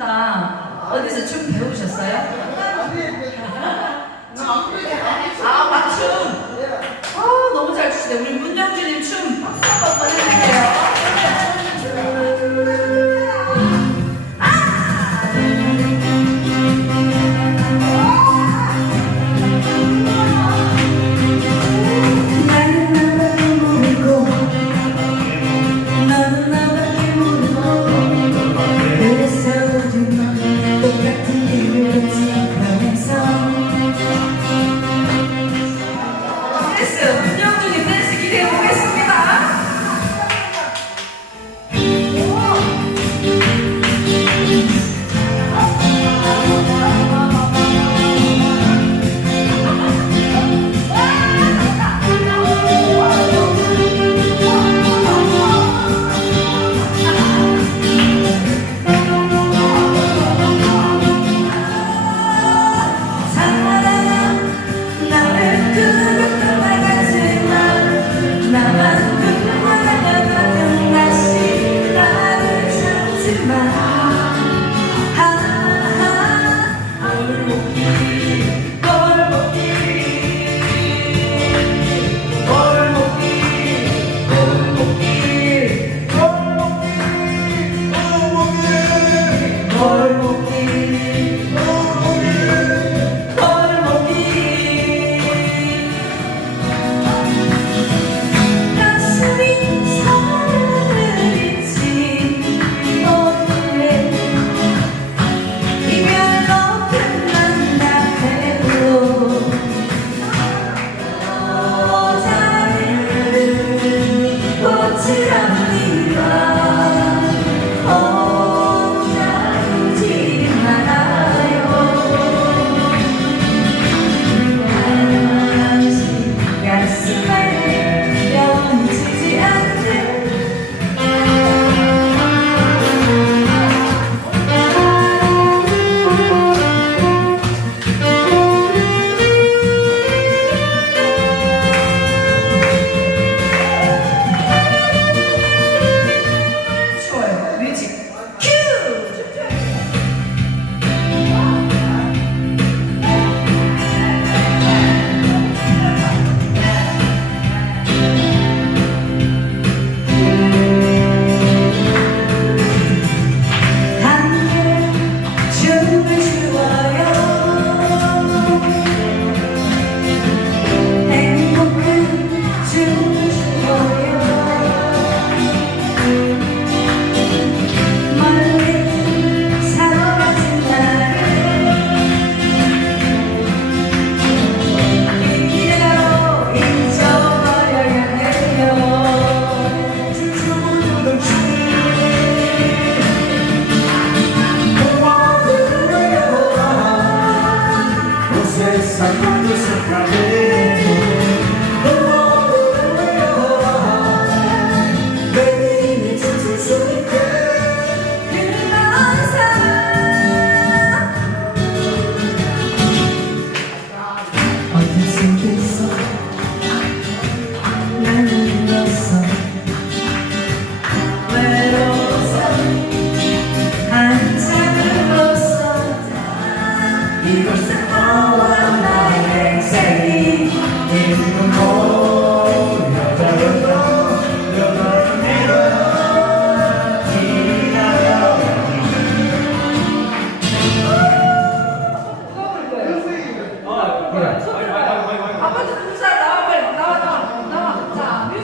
멋지다. 어디서 춤 배우셨어요? 아, 맞춤. 아, 너무 잘 추시네. 우리 문정주님 춤 박수 한번 보내주세요.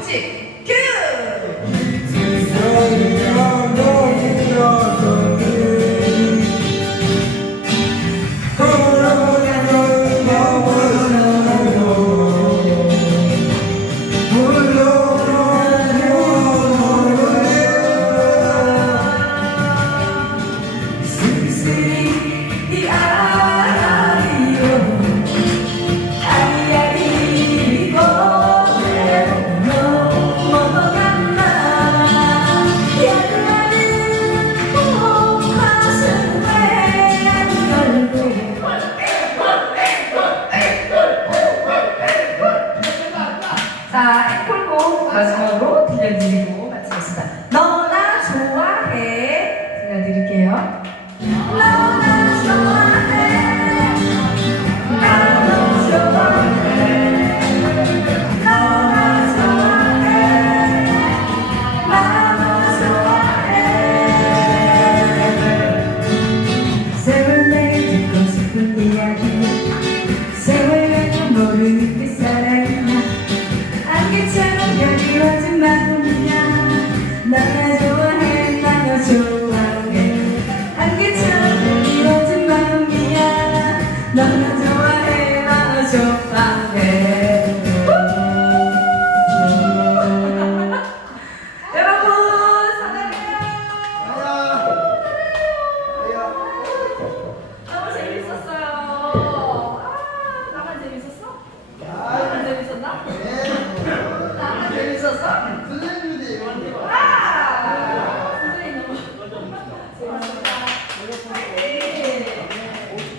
হচ্ছে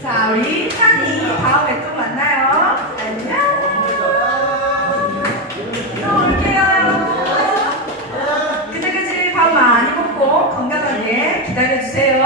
자, 우리 찬이 다음에 또 만나요. 안녕. 또 올게요. 그때까지 밥 많이 먹고 건강하게 기다려주세요.